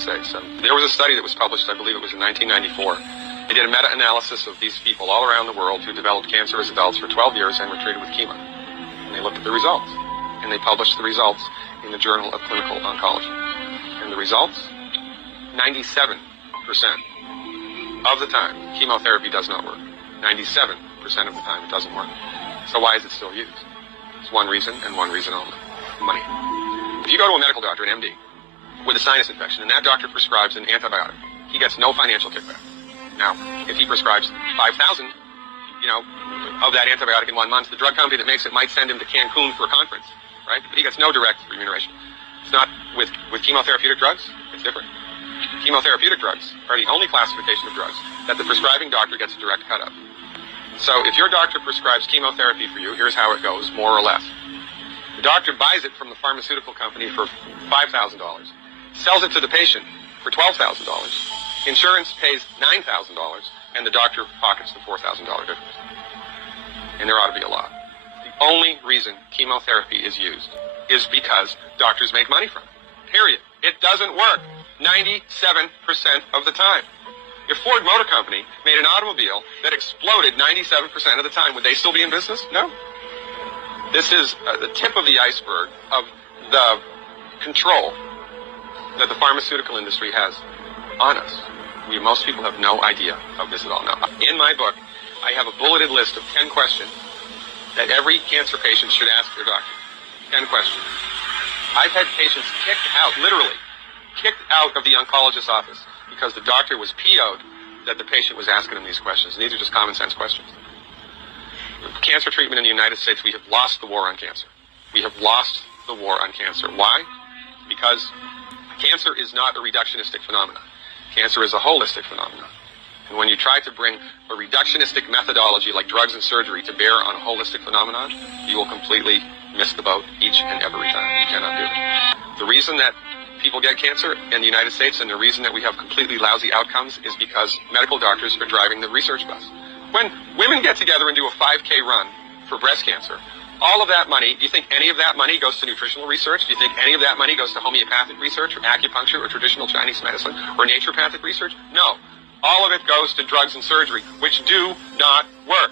States. There was a study that was published, I believe it was in 1994. They did a meta-analysis of these people all around the world who developed cancer as adults for 12 years and were treated with chemo. And they looked at the results. And they published the results in the Journal of Clinical Oncology. And the results? 97% of the time, chemotherapy does not work. 97% of the time, it doesn't work. So why is it still used? It's one reason and one reason only: money. If you go to a medical doctor, an MD, with a sinus infection, and that doctor prescribes an antibiotic, he gets no financial kickback. Now, if he prescribes 5,000, of that antibiotic in 1 month, the drug company that makes it might send him to Cancun for a conference, right? But he gets no direct remuneration. It's not with chemotherapeutic drugs. It's different. Chemotherapeutic drugs are the only classification of drugs that the prescribing doctor gets a direct cut of. So if your doctor prescribes chemotherapy for you, here's how it goes, more or less. The doctor buys it from the pharmaceutical company for $5,000, sells it to the patient for $12,000. Insurance pays $9,000, and the doctor pockets the $4,000 difference. And there ought to be a law. The only reason chemotherapy is used is because doctors make money from it. Period. It doesn't work 97% of the time. If Ford Motor Company made an automobile that exploded 97% of the time, would they still be in business? No. This is the tip of the iceberg of the control that the pharmaceutical industry has on us. Most people have no idea of this at all. Now, in my book, I have a bulleted list of 10 questions that every cancer patient should ask their doctor. 10 questions. I've had patients kicked out, literally, kicked out of the oncologist's office because the doctor was PO'd that the patient was asking him these questions. And these are just common sense questions. Cancer treatment in the United States, we have lost the war on cancer. We have lost the war on cancer. Why? Because cancer is not a reductionistic phenomenon. Cancer is a holistic phenomenon. And when you try to bring a reductionistic methodology like drugs and surgery to bear on a holistic phenomenon, you will completely miss the boat each and every time. You cannot do it. The reason that people get cancer in the United States and the reason that we have completely lousy outcomes is because medical doctors are driving the research bus. When women get together and do a 5K run for breast cancer, all of that money, do you think any of that money goes to nutritional research? Do you think any of that money goes to homeopathic research or acupuncture or traditional Chinese medicine or naturopathic research? No. All of it goes to drugs and surgery, which do not work.